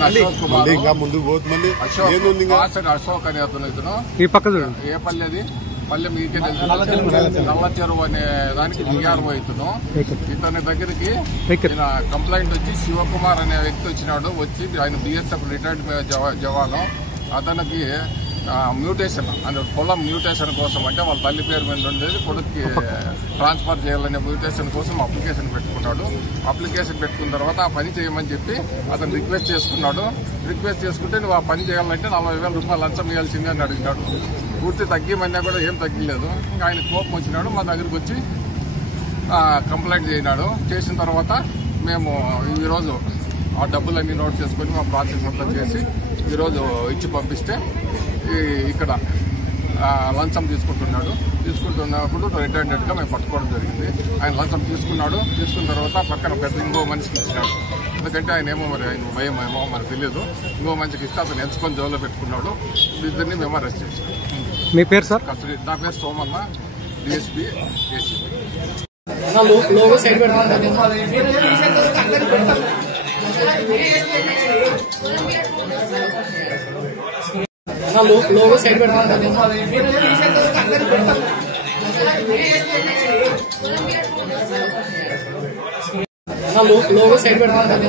నేను అశోక్ కుమార్ అశోక్ అనే అతను ఇతను ఈ పక్క ఏ పల్లె అది పల్లె మీకే తెలుసు నల్ల చెరువు అనే దానికి దిగారు ఇతను ఇతని దగ్గరికి కంప్లైంట్ వచ్చి శివకుమార్ అనే వ్యక్తి వచ్చినాడు. వచ్చి ఆయన BSF రిటైర్డ్ జవాను. అతనికి మ్యూటేషన్ అంటే పొలం మ్యూటేషన్ కోసం అంటే వాళ్ళ తల్లి పేరు మీద ఉండేది కొడుక్కి ట్రాన్స్ఫర్ చేయాలనే మ్యూటేషన్ కోసం అప్లికేషన్ పెట్టుకున్నాడు. అప్లికేషన్ పెట్టుకున్న తర్వాత ఆ పని చేయమని చెప్పి అతను రిక్వెస్ట్ చేసుకున్నాడు. రిక్వెస్ట్ చేసుకుంటే నువ్వు ఆ పని చేయాలంటే 40,000 రూపాయలు లంచం ఇవ్వాల్సిందే అని అడిగినాడు. పూర్తి తగ్గిమన్నా కూడా ఏం తగ్గలేదు. ఇంకా ఆయన కోపం వచ్చినాడు. మా దగ్గరికి వచ్చి కంప్లైంట్ చేసినాడు. చేసిన తర్వాత మేము ఈరోజు ఆ డబ్బులన్నీ నోట్ చేసుకుని మా ప్రాసెస్ అంతా చేసి ఈరోజు ఇచ్చి పంపిస్తే ఇక్కడ లంచం తీసుకుంటున్నప్పుడు రెడ్ హ్యాండెడ్గా మేము పట్టుకోవడం జరిగింది. ఆయన లంచం తీసుకున్నాడు. తీసుకున్న తర్వాత పక్కన పెద్ద ఇంకో మనిషికి ఇచ్చినాడు. ఎందుకంటే ఆయన ఏమో మరి ఆయన భయం ఏమో మనకు తెలియదు. ఇంకో మనిషికి ఇస్తే అతను ఎంచుకొని జోలో పెట్టుకున్నాడు. ఇద్దరిని మేము అరెస్ట్ చేసాం. మీ పేరు సార్? నా పేరు Somanna, DSP ACP. Logo side పెడతాను. లోగో సైడ్ పెడతాను.